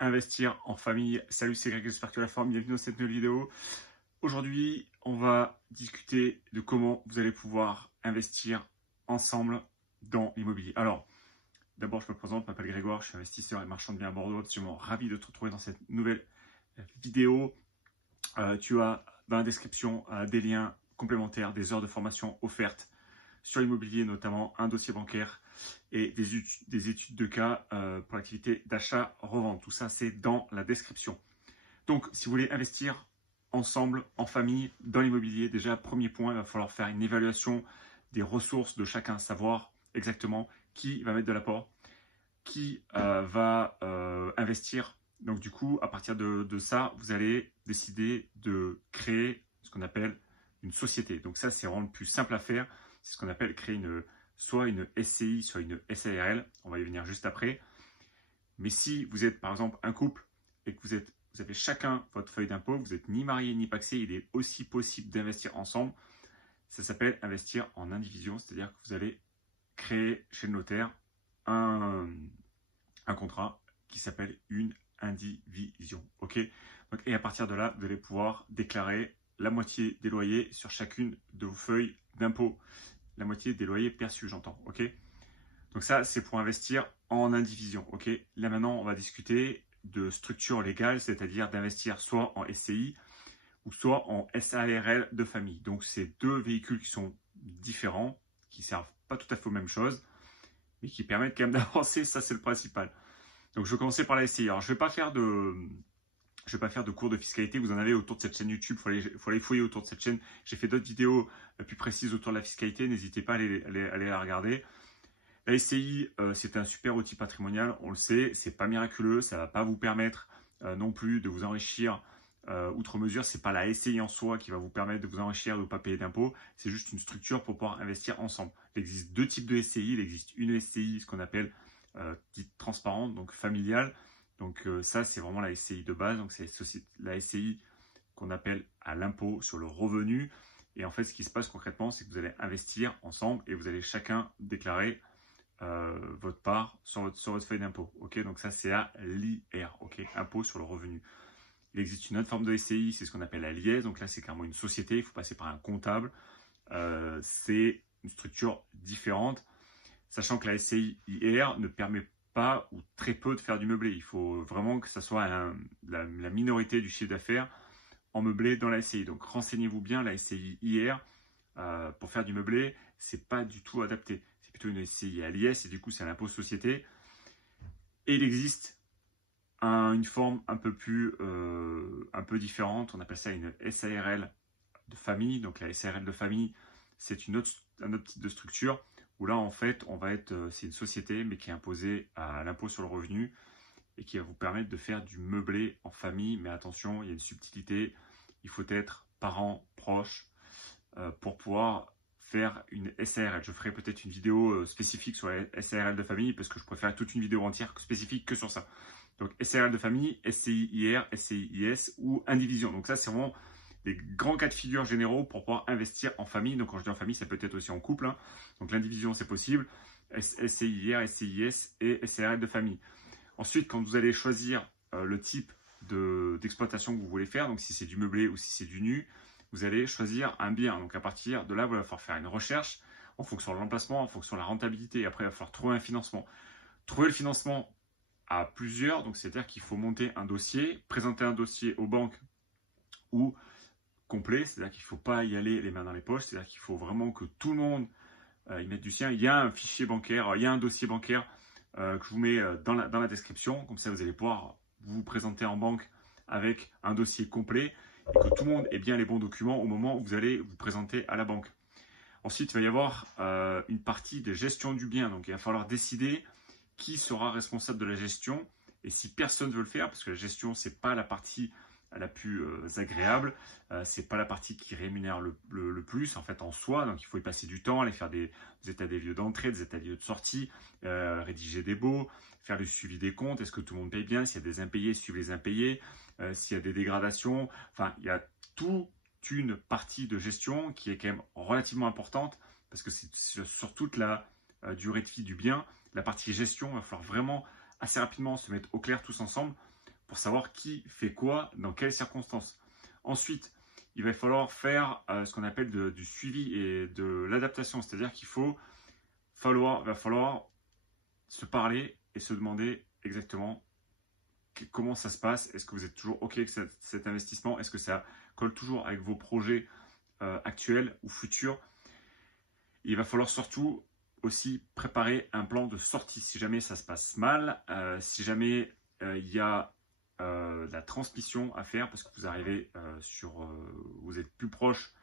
investir en famille. Salut, c'est Greg, j'espère que la forme. Bienvenue dans cette nouvelle vidéo. Aujourd'hui, on va discuter de comment vous allez pouvoir investir ensemble dans l'immobilier. Alors, d'abord, je me présente, je m'appelle Grégoire, je suis investisseur et marchand de biens à Bordeaux. Absolument ravi de te retrouver dans cette nouvelle vidéo. Tu as dans la description des liens complémentaires, des heures de formation offertes sur l'immobilier, notamment un dossier bancaire et des études de cas pour l'activité d'achat-revente. Tout ça, c'est dans la description. Donc, si vous voulez investir ensemble, en famille, dans l'immobilier, déjà, premier point, il va falloir faire une évaluation des ressources de chacun, savoir exactement qui va mettre de l'apport, qui va investir. Donc, du coup, à partir de ça, vous allez décider de créer ce qu'on appelle une société. Donc, ça, c'est vraiment le plus simple à faire. C'est ce qu'on appelle créer soit une SCI, soit une SARL. On va y venir juste après. Mais si vous êtes par exemple un couple et que vous avez chacun votre feuille d'impôt, vous n'êtes ni marié ni pacsé, il est aussi possible d'investir ensemble. Ça s'appelle investir en indivision, c'est-à-dire que vous allez créer chez le notaire un contrat qui s'appelle une indivision. Ok. Donc, et à partir de là, vous allez pouvoir déclarer la moitié des loyers sur chacune de vos feuilles d'impôt. La moitié des loyers perçus, j'entends. Ok. Donc ça, c'est pour investir en indivision. Ok. Là maintenant, on va discuter de structure légale, c'est-à-dire d'investir soit en SCI ou soit en SARL de famille. Donc c'est deux véhicules qui sont différents, qui ne servent pas tout à fait aux mêmes choses, mais qui permettent quand même d'avancer. Ça, c'est le principal. Donc je vais commencer par la SCI. Alors je ne vais pas faire de cours de fiscalité, vous en avez autour de cette chaîne YouTube, il faut aller fouiller autour de cette chaîne. J'ai fait d'autres vidéos plus précises autour de la fiscalité, n'hésitez pas à aller la regarder. La SCI, c'est un super outil patrimonial, on le sait, c'est pas miraculeux, ça ne va pas vous permettre non plus de vous enrichir outre mesure. C'est pas la SCI en soi qui va vous permettre de vous enrichir, de ne pas payer d'impôts, c'est juste une structure pour pouvoir investir ensemble. Il existe deux types de SCI, il existe une SCI, ce qu'on appelle dite transparente, donc familiale. Donc ça, c'est vraiment la SCI de base. Donc c'est la SCI qu'on appelle à l'impôt sur le revenu. Et en fait, ce qui se passe concrètement, c'est que vous allez investir ensemble et vous allez chacun déclarer votre part sur votre feuille d'impôt. Ok, donc ça, c'est à l'IR, ok, impôt sur le revenu. Il existe une autre forme de SCI, c'est ce qu'on appelle la liesse. Donc là, c'est carrément une société, il faut passer par un comptable. C'est une structure différente. Sachant que la SCI IR ne permet pas ou très peu de faire du meublé. Il faut vraiment que ça soit la minorité du chiffre d'affaires en meublé dans la SCI. Donc renseignez-vous bien, la SCI IR, pour faire du meublé, c'est pas du tout adapté. C'est plutôt une SCI à l'IS et du coup c'est un impôt société. Et il existe une forme un peu différente, on appelle ça une SARL de famille. Donc la SARL de famille, c'est un autre type de structure où là en fait c'est une société mais qui est imposée à l'impôt sur le revenu et qui va vous permettre de faire du meublé en famille. Mais attention, il y a une subtilité, il faut être parent proche pour pouvoir faire une SARL. Je ferai peut-être une vidéo spécifique sur la SARL de famille parce que je préfère toute une vidéo entière spécifique que sur ça. Donc SARL de famille, SCI IR, SCI IS ou indivision. Donc ça, c'est vraiment les grands cas de figure généraux pour pouvoir investir en famille. Donc quand je dis en famille, ça peut être aussi en couple. Hein. Donc l'indivision, c'est possible. SCI IR, SCI IS et SARL de famille. Ensuite, quand vous allez choisir le type d'exploitation que vous voulez faire, donc si c'est du meublé ou si c'est du nu, vous allez choisir un bien. Donc à partir de là, vous allez falloir faire une recherche en fonction de l'emplacement, en fonction de la rentabilité. Et après, il va falloir trouver un financement. Trouver le financement à plusieurs, donc c'est-à-dire qu'il faut monter un dossier, présenter un dossier aux banques ou complet, c'est-à-dire qu'il ne faut pas y aller les mains dans les poches, c'est-à-dire qu'il faut vraiment que tout le monde y mette du sien. Il y a un fichier bancaire, il y a un dossier bancaire que je vous mets dans la description, comme ça vous allez pouvoir vous présenter en banque avec un dossier complet et que tout le monde ait bien les bons documents au moment où vous allez vous présenter à la banque. Ensuite, il va y avoir une partie de gestion du bien, donc il va falloir décider qui sera responsable de la gestion et si personne ne veut le faire, parce que la gestion, c'est pas la partie la plus agréable, c'est pas la partie qui rémunère le plus en fait en soi, donc il faut y passer du temps, aller faire des états des lieux d'entrée, des états des lieux de sortie, rédiger des baux, faire le suivi des comptes, est-ce que tout le monde paye bien, s'il y a des impayés, suivre les impayés, s'il y a des dégradations, enfin il y a toute une partie de gestion qui est quand même relativement importante, parce que c'est sur toute la durée de vie du bien. La partie gestion, il va falloir vraiment assez rapidement se mettre au clair tous ensemble pour savoir qui fait quoi, dans quelles circonstances. Ensuite, il va falloir faire ce qu'on appelle du suivi et de l'adaptation, c'est-à-dire va falloir se parler et se demander exactement comment ça se passe. Est-ce que vous êtes toujours OK avec cet investissement? Est-ce que ça colle toujours avec vos projets actuels ou futurs? Il va falloir surtout aussi préparer un plan de sortie si jamais ça se passe mal, si jamais il y a de la transmission à faire parce que vous arrivez vous êtes plus proche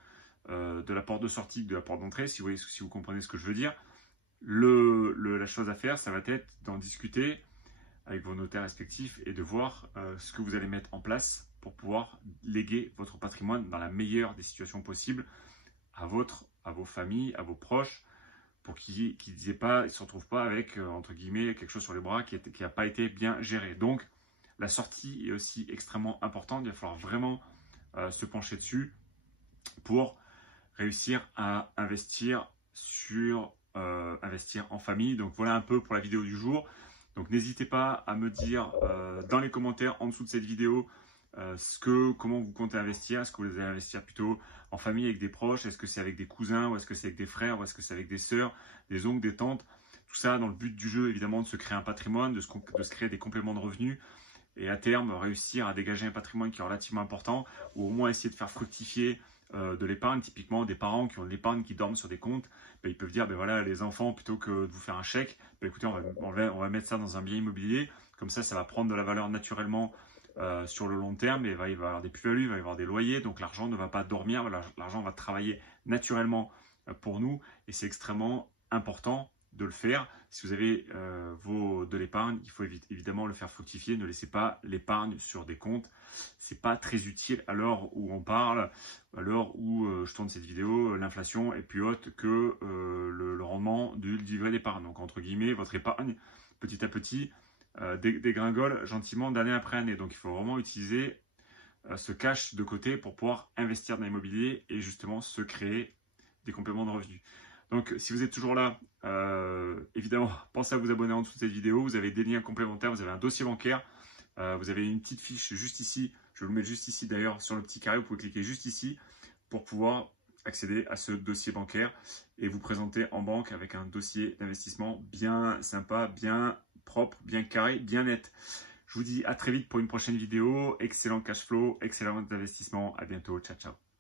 de la porte de sortie que de la porte d'entrée, si vous comprenez ce que je veux dire. La chose à faire, ça va être d'en discuter avec vos notaires respectifs et de voir ce que vous allez mettre en place pour pouvoir léguer votre patrimoine dans la meilleure des situations possibles à vos familles, à vos proches, pour qu'ils ne se retrouvent pas avec, entre guillemets, quelque chose sur les bras qui n'a pas été bien géré. Donc, la sortie est aussi extrêmement importante. Il va falloir vraiment se pencher dessus pour réussir à investir en famille. Donc, voilà un peu pour la vidéo du jour. Donc, n'hésitez pas à me dire dans les commentaires en dessous de cette vidéo comment vous comptez investir. Est-ce que vous allez investir plutôt en famille avec des proches? Est-ce que c'est avec des cousins? Ou est-ce que c'est avec des frères? Ou est-ce que c'est avec des sœurs, des oncles, des tantes? Tout ça dans le but du jeu, évidemment, de se créer un patrimoine, de se créer des compléments de revenus et à terme, réussir à dégager un patrimoine qui est relativement important ou au moins essayer de faire fructifier de l'épargne. Typiquement, des parents qui ont de l'épargne, qui dorment sur des comptes, ils peuvent dire, voilà, les enfants, plutôt que de vous faire un chèque, écoutez, on va mettre ça dans un bien immobilier. Comme ça va prendre de la valeur naturellement sur le long terme, et il va y avoir des plus-values, il va y avoir des loyers, donc l'argent ne va pas dormir, l'argent va travailler naturellement pour nous, et c'est extrêmement important de le faire. Si vous avez de l'épargne, il faut évidemment le faire fructifier. Ne laissez pas l'épargne sur des comptes. C'est pas très utile à l'heure où on parle, à l'heure où je tourne cette vidéo. L'inflation est plus haute que le rendement du livret d'épargne. Donc entre guillemets, votre épargne, petit à petit, dégringole gentiment d'année après année. Donc il faut vraiment utiliser ce cash de côté pour pouvoir investir dans l'immobilier et justement se créer des compléments de revenus. Donc, si vous êtes toujours là, évidemment, pensez à vous abonner en dessous de cette vidéo. Vous avez des liens complémentaires, vous avez un dossier bancaire, vous avez une petite fiche juste ici. Je vais vous mettre juste ici d'ailleurs sur le petit carré. Vous pouvez cliquer juste ici pour pouvoir accéder à ce dossier bancaire et vous présenter en banque avec un dossier d'investissement bien sympa, bien propre, bien carré, bien net. Je vous dis à très vite pour une prochaine vidéo. Excellent cash flow, excellent investissement. À bientôt. Ciao, ciao.